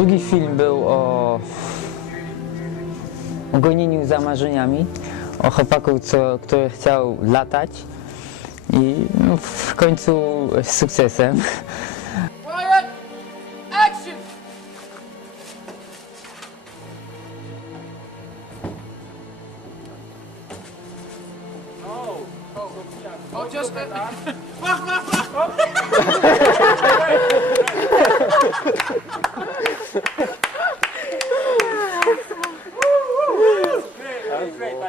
Drugi film był o, gonieniu za marzeniami, o chłopaku, co, który chciał latać i no, w końcu z sukcesem.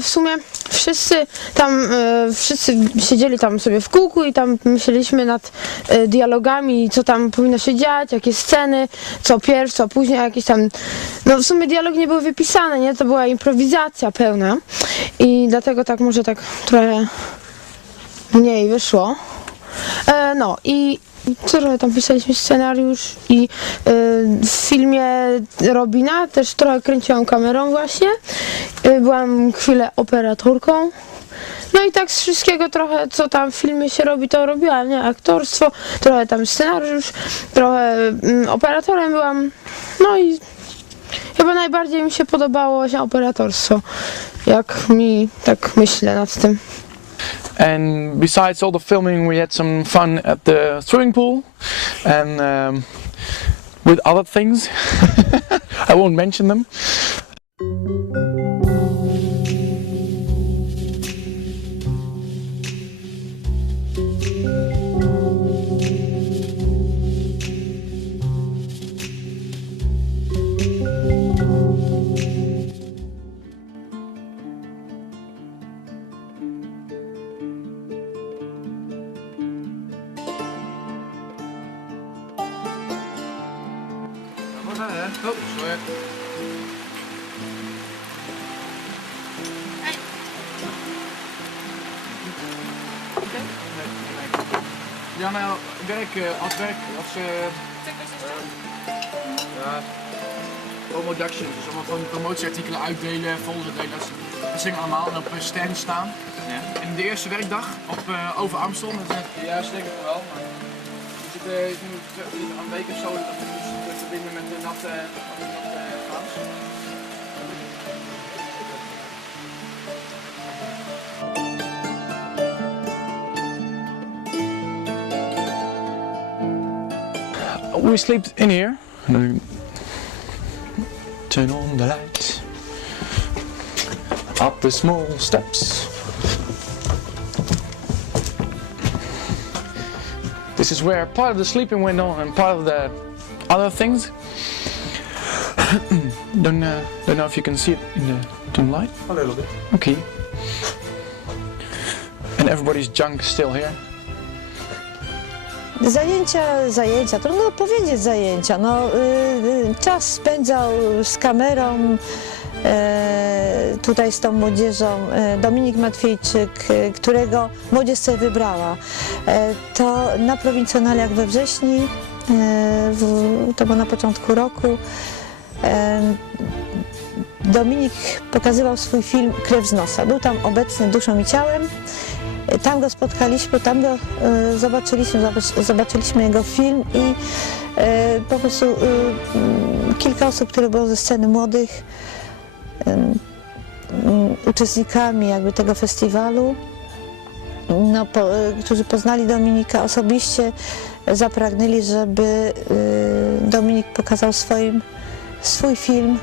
W sumie wszyscy tam, e, wszyscy siedzieli tam sobie w kółku i tam myśleliśmy nad e, dialogami, co tam powinno się dziać, jakie sceny, co pierw, co później, jakieś tam, no w sumie dialogi nie były wypisane, nie, to była improwizacja pełna i dlatego tak może tak trochę mniej wyszło. E, no i trochę tam pisaliśmy scenariusz i w filmie Robina też trochę kręciłam kamerą właśnie. E, byłam chwilę operatorką. No i tak z wszystkiego trochę, co tam w filmie się robi, to robiłam, nie? Aktorstwo, trochę tam scenariusz, trochę mm, operatorem byłam. No i chyba najbardziej mi się podobało właśnie operatorstwo. Jak mi tak myślę nad tym. And besides all the filming, we had some fun at the swimming pool and um, with other things. I won't mention them. Oh, sorry. Ja, nou, werk, eh, als werk, als eh ja, promo Productions, dus allemaal van promotieartikelen uitdelen, folders delen, dat, we allemaal en op een stand staan. En de eerste werkdag op eh, over Amstel, ja, zeker wel, maar we zitten nu twee- een week of zo dat we dus te verbinden de natte, natte. We sleep in here. Turn on the lights. Up the small steps. This is where part of the sleeping went on and part of the other things. don't uh, don't know if you can see it in the dim light. A little bit. Okay. And everybody's junk still here. Zajęcia, zajęcia, trudno powiedzieć zajęcia. No, y, y, czas spędzał z kamerą, e, tutaj z tą młodzieżą, e, Dominik Matwiejczyk, e, którego młodzież sobie wybrała. E, to na prowincjonaliach we wrześni, to było na początku roku. E, Dominik pokazywał swój film Krew z nosa. Był tam obecny duszą i ciałem. Tam go spotkaliśmy, tam go e, zobaczyliśmy, zobacz- zobaczyliśmy jego film i e, po prostu e, kilka osób, które było ze sceny młodych, e, uczestnikami jakby tego festiwalu, no, po, którzy poznali Dominika osobiście, zapragnęli, żeby e, Dominik pokazał swoim, swój film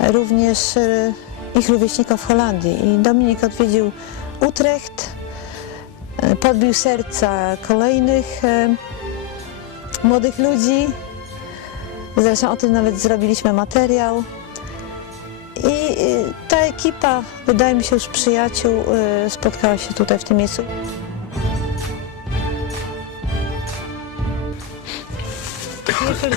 również e, ich rówieśnikom w Holandii. I Dominik odwiedził Utrecht, e, podbił serca kolejnych młodych ludzi. Zresztą o tym nawet zrobiliśmy materiał. I ta ekipa, wydaje mi się już przyjaciół, e, spotkała się tutaj w tym miejscu. Jeszcze